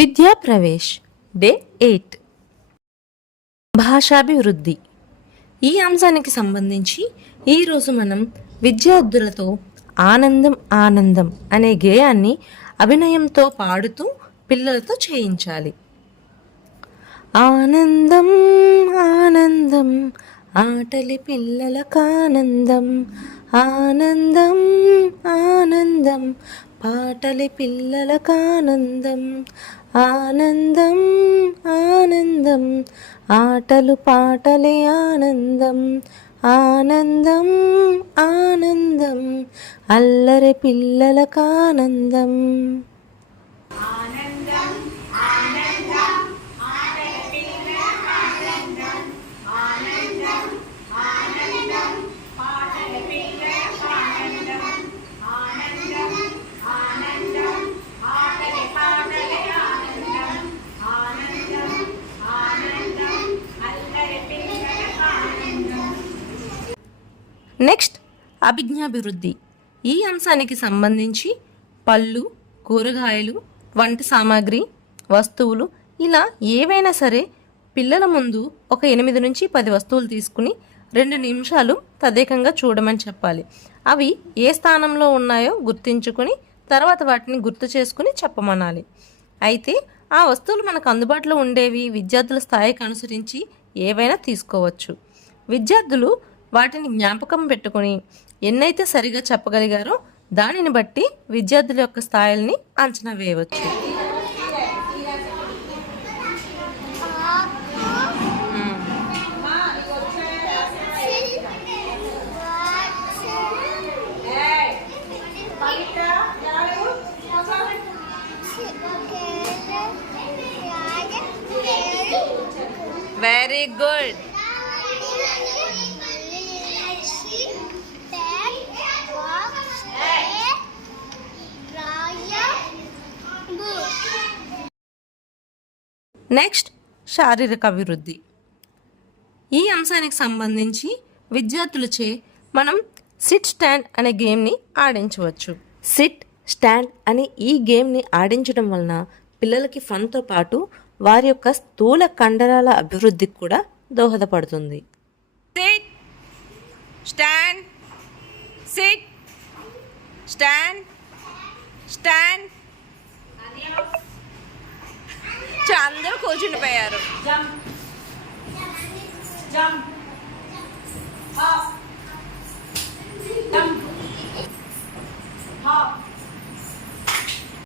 విద్యా ప్రవేశ్ డే 8 భాషాభివృద్ధి. ఈ అంశానికి సంబంధించి ఈరోజు మనం విద్యార్థులతో ఆనందం ఆనందం అనే గేయాన్ని అభినయంతో పాడుతూ పిల్లలతో చేయించాలి. ఆనందం ఆనందం ఆటలి పిల్లలకానందం, ఆనందం ఆనందం పాటలి పిల్లలకానందం, ఆనందం ఆనందం ఆటలు పాటలే ఆనందం, ఆనందం ఆనందం అల్లరి పిల్లలకానందం. నెక్స్ట్ అభిజ్ఞాభివృద్ధి. ఈ అంశానికి సంబంధించి పళ్ళు, కూరగాయలు, వంట సామాగ్రి, వస్తువులు ఇలా ఏవైనా సరే పిల్లల ముందు ఒక 8 నుంచి 10 వస్తువులు తీసుకుని 2 నిమిషాలు తదేకంగా చూడమని చెప్పాలి. అవి ఏ స్థానంలో ఉన్నాయో గుర్తించుకుని తర్వాత వాటిని గుర్తు చేసుకుని చెప్పమనాలి. అయితే ఆ వస్తువులు మనకు అందుబాటులో ఉండేవి విద్యార్థుల స్థాయికి అనుసరించి ఏవైనా తీసుకోవచ్చు. విద్యార్థులు వాటిని జ్ఞాపకం పెట్టుకుని ఎన్నైతే సరిగా చెప్పగలిగారో దానిని బట్టి విద్యార్థుల యొక్క స్థాయిల్ని అంచనా వేయవచ్చు. Very good. నెక్స్ట్ శారీరక అభివృద్ధి. ఈ అంశానికి సంబంధించి విద్యార్థులచే మనం సిట్ స్టాండ్ అనే గేమ్ని ఆడించవచ్చు. సిట్ స్టాండ్ అనే ఈ గేమ్ని ఆడించడం వలన పిల్లలకి ఫన్తో పాటు వారి యొక్క స్థూల కండరాల అభివృద్ధికి కూడా దోహదపడుతుంది. SIT stand SIT stand stand. అందరూ కూర్చుండిపోయారు.